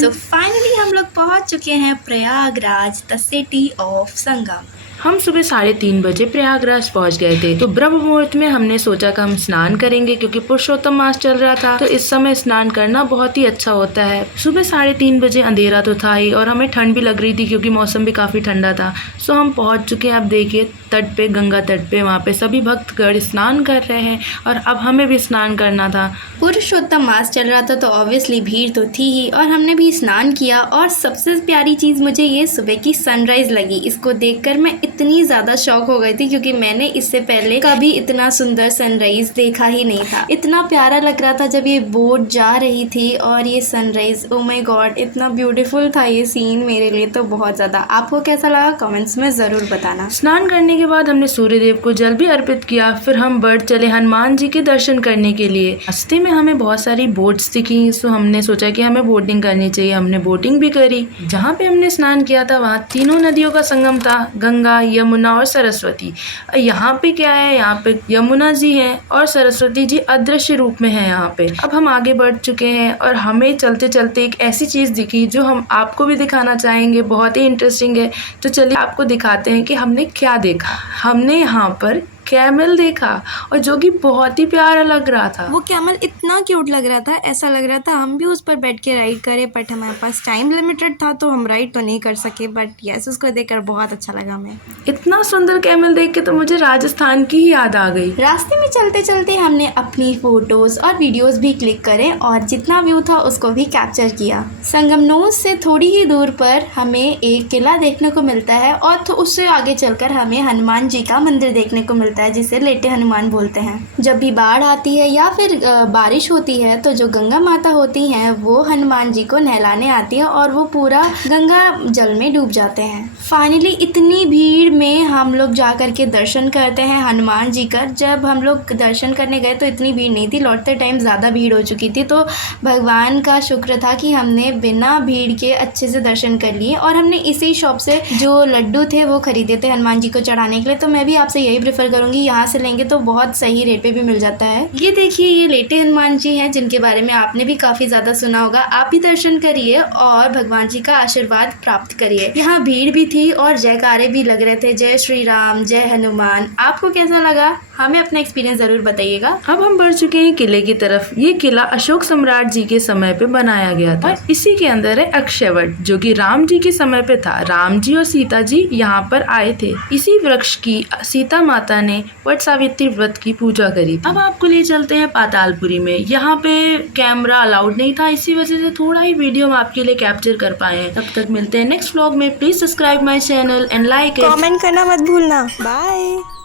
Everyone. So finally हम लोग पहुंच चुके हैं प्रयागराज, द सिटी ऑफ संगम। हम सुबह 3:30 बजे प्रयागराज पहुंच गए थे। तो ब्रह्म मुहूर्त में हमने सोचा कि हम स्नान करेंगे, क्योंकि पुरुषोत्तम मास चल रहा था, तो इस समय स्नान करना बहुत ही अच्छा होता है। सुबह 3:30 बजे अंधेरा तो था ही, और हमें ठंड भी लग रही थी क्योंकि मौसम भी काफी ठंडा था। सो हम पहुंच चुके हैं। अब देखिए तट पे, गंगा तट पे, वहाँ पे सभी भक्तगण स्नान कर रहे हैं और अब हमें भी स्नान करना था। पुरुषोत्तम मास चल रहा था तो ऑब्वियसली भीड़ तो थी ही, और हमने भी स्नान किया। और सबसे प्यारी चीज़ मुझे ये सुबह की सनराइज़ लगी। इसको देखकर मैं इतनी ज़्यादा शॉक हो गई थी, क्योंकि मैंने इससे पहले कभी इतना सुंदर सनराइज़ देखा ही नहीं था। इतना प्यारा लग रहा था जब ये बोट जा रही थी और ये सनराइज़, ओ माय गॉड, इतना ब्यूटीफुल था ये सीन मेरे लिए तो बहुत ज़्यादा। आपको कैसा लगा कमेंट्स में ज़रूर बताना। स्नान करने के बाद हमने सूर्यदेव को जल भी अर्पित किया। फिर हम बढ़ चले हनुमान जी के दर्शन करने के लिए। रास्ते में हमें बहुत सारी बोट्स दिखी, सो हमने सोचा कि हमें बोटिंग करनी चाहिए। हमने बोटिंग भी करी। जहाँ पे हमने स्नान किया था वहाँ 3 नदियों का संगम था, गंगा, यमुना और सरस्वती। यहाँ पे क्या है, यहाँ पे यमुना जी है और सरस्वती जी अदृश्य रूप में है यहाँ पे। अब हम आगे बढ़ चुके हैं और हमें चलते चलते एक ऐसी चीज दिखी जो हम आपको भी दिखाना चाहेंगे। बहुत ही इंटरेस्टिंग है, तो चलिए आपको दिखाते हैं कि हमने क्या देखा। हमने यहाँ पर कैमल देखा, और जो कि बहुत ही प्यारा लग रहा था। वो कैमल इतना क्यूट लग रहा था, ऐसा लग रहा था हम भी उस पर बैठ के राइड करें, बट हमारे पास टाइम लिमिटेड था तो हम राइड तो नहीं कर सके। बट यस, उसको देखकर बहुत अच्छा लगा हमें। इतना सुंदर कैमल देख के तो मुझे राजस्थान की ही याद आ गई। रास्ते में चलते चलते हमने अपनी फोटोज और वीडियोस भी क्लिक करे और जितना व्यू था उसको भी कैप्चर किया। संगमनोज से थोड़ी ही दूर पर हमें एक किला देखने को मिलता है, और तो उससे आगे चलकर हमें हनुमान जी का मंदिर देखने को मिलता है, जिसे लेटे हनुमान बोलते हैं। जब भी बाढ़ आती है या फिर बारिश होती है तो जो गंगा माता होती हैं वो हनुमान जी को नहलाने आती है और वो पूरा गंगा जल में डूब जाते हैं। फाइनली इतनी भीड़ में हम लोग जा कर के दर्शन करते हैं हनुमान जी का। जब हम लोग दर्शन करने गए तो इतनी भीड़ नहीं थी, लौटते टाइम ज़्यादा भीड़ हो चुकी थी। तो भगवान का शुक्र था कि हमने बिना भीड़ के अच्छे से दर्शन कर लिए। और हमने इसी शॉप से जो लड्डू थे वो खरीदे थे हनुमान जी को चढ़ाने के लिए। तो मैं भी आपसे यही प्रेफर करूँगी, यहाँ से लेंगे तो बहुत सही रेट पे भी मिल जाता है। ये देखिए, ये लेटे हनुमान जी हैं, जिनके बारे में आपने भी काफ़ी ज़्यादा सुना होगा। आप भी दर्शन करिए और भगवान जी का आशीर्वाद प्राप्त करिए। यहाँ भीड़ भी थी और जयकारे भी लग रहे थे, जय श्री राम, जय हनुमान। आपको कैसा लगा हमें अपना एक्सपीरियंस ज़रूर बताइएगा। अब हम बढ़ चुके हैं किले की तरफ। ये किला अशोक सम्राट जी के समय पे बनाया गया था, और इसी के अंदर है अक्षयवट, जो कि राम जी के समय पे था। राम जी और सीता जी यहाँ पर आए थे। इसी वृक्ष की सीता माता ने वट सावित्री व्रत की पूजा करी। अब आपको ले चलते हैं पातालपुरी में। यहाँ पे कैमरा अलाउड नहीं था, इसी वजह से थोड़ा ही वीडियो हम आपके लिए कैप्चर कर पाए हैं। तब तक मिलते हैं नेक्स्ट व्लॉग में। Please subscribe my channel and like, comment करना मत भूलना। बाय।